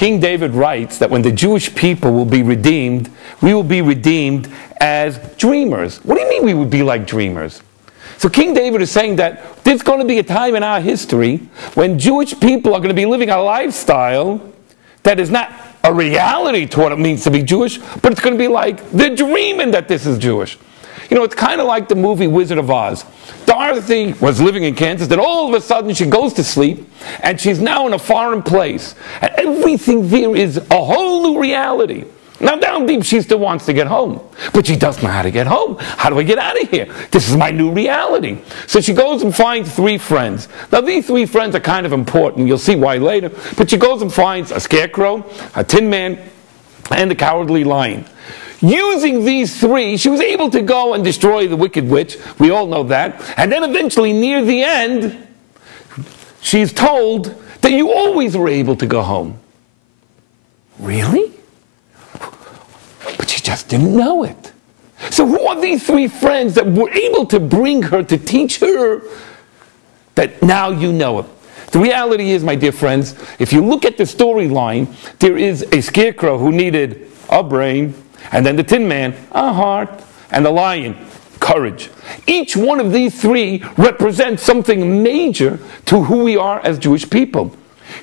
King David writes that when the Jewish people will be redeemed, we will be redeemed as dreamers. What do you mean we would be like dreamers? So King David is saying that there's going to be a time in our history when Jewish people are going to be living a lifestyle that is not a reality to what it means to be Jewish, but it's going to be like they're dreaming that this is Jewish. You know, it's kind of like the movie Wizard of Oz. Dorothy was living in Kansas, then all of a sudden she goes to sleep, and she's now in a foreign place. And everything there is a whole new reality. Now down deep she still wants to get home, but she doesn't know how to get home. How do I get out of here? This is my new reality. So she goes and finds 3 friends. Now these 3 friends are kind of important, you'll see why later, but she goes and finds a scarecrow, a tin man, and the cowardly lion. Using these 3, she was able to go and destroy the wicked witch. We all know that. And then eventually, near the end, she's told that you always were able to go home. Really? But she just didn't know it. So who are these 3 friends that were able to bring her, to teach her that now you know it? The reality is, my dear friends, if you look at the storyline, there is a scarecrow who needed a brain, and then the tin man, a heart, and the lion, courage. Each one of these 3 represents something major to who we are as Jewish people.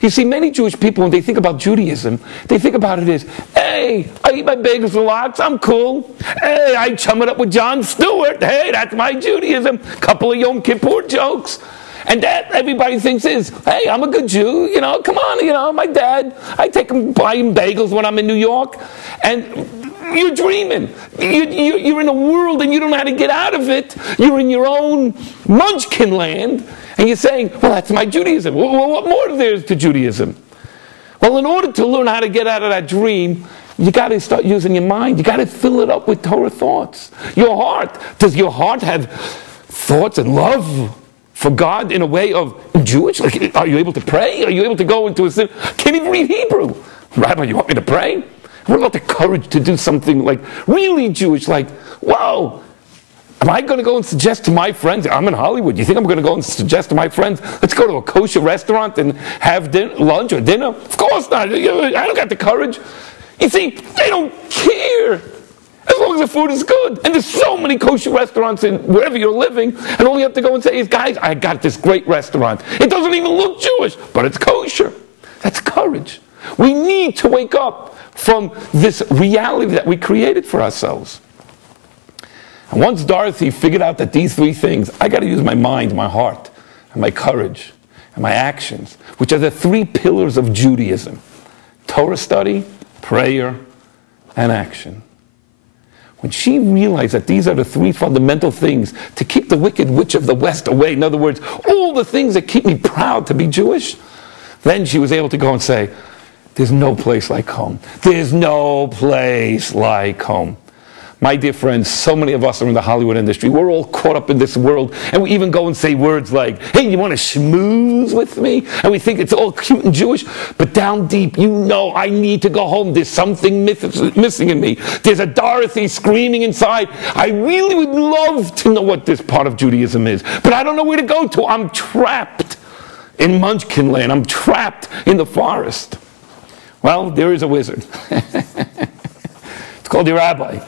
You see, many Jewish people, when they think about Judaism, they think about it as, hey, I eat my bagels and lox, I'm cool. Hey, I chum it up with Jon Stewart. Hey, that's my Judaism. Couple of Yom Kippur jokes. And that everybody thinks is, hey, I'm a good Jew, you know, come on, you know, my dad, I take him, buy him bagels when I'm in New York. And you're dreaming. You're in a world and you don't know how to get out of it. You're in your own munchkin land. And you're saying, well, that's my Judaism. Well, what more there is to Judaism? Well, in order to learn how to get out of that dream, you got to start using your mind. You got to fill it up with Torah thoughts. Your heart. Does your heart have thoughts and love for God in a way of Jewish? Like, are you able to pray? Are you able to go into a sin? Can't even read Hebrew. Rabbi, you want me to pray? What about the courage to do something like really Jewish? Like, whoa, am I going to go and suggest to my friends? I'm in Hollywood. You think I'm going to go and suggest to my friends, let's go to a kosher restaurant and have lunch or dinner? Of course not. I don't got the courage. You see, they don't care as long as the food is good. And there's so many kosher restaurants in wherever you're living, and all you have to go and say is, guys, I got this great restaurant. It doesn't even look Jewish, but it's kosher. That's courage. We need to wake up from this reality that we created for ourselves. And once Dorothy figured out that these 3 things, I got to use my mind, my heart, and my courage, and my actions, which are the 3 pillars of Judaism: Torah study, prayer, and action. When she realized that these are the 3 fundamental things to keep the wicked witch of the West away, in other words, all the things that keep me proud to be Jewish, then she was able to go and say, there's no place like home. There's no place like home. My dear friends, so many of us are in the Hollywood industry. We're all caught up in this world, and we even go and say words like, hey, you want to schmooze with me? And we think it's all cute and Jewish, but down deep, you know I need to go home. There's something missing in me. There's a Dorothy screaming inside. I really would love to know what this part of Judaism is, but I don't know where to go to. I'm trapped in Munchkin land. I'm trapped in the forest. Well, there is a wizard. It's called your rabbi.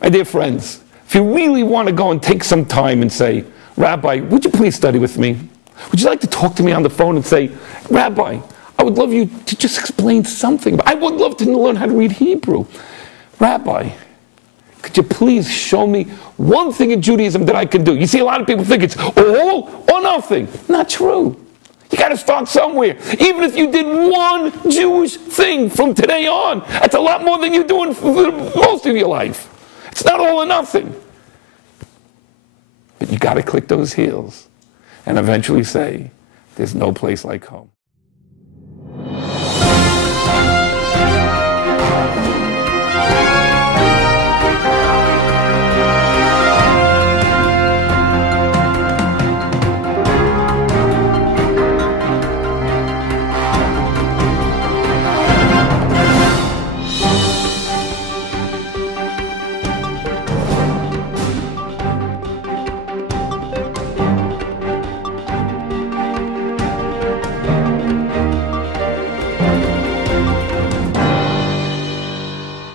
My dear friends, if you really want to go and take some time and say, Rabbi, would you please study with me? Would you like to talk to me on the phone and say, Rabbi, I would love you to just explain something. I would love to learn how to read Hebrew. Rabbi, could you please show me one thing in Judaism that I can do? You see, a lot of people think it's all or nothing. Not true. You got to start somewhere. Even if you did one Jewish thing from today on, that's a lot more than you're doing for most of your life. It's not all or nothing. But you got to click those heels and eventually say, there's no place like home.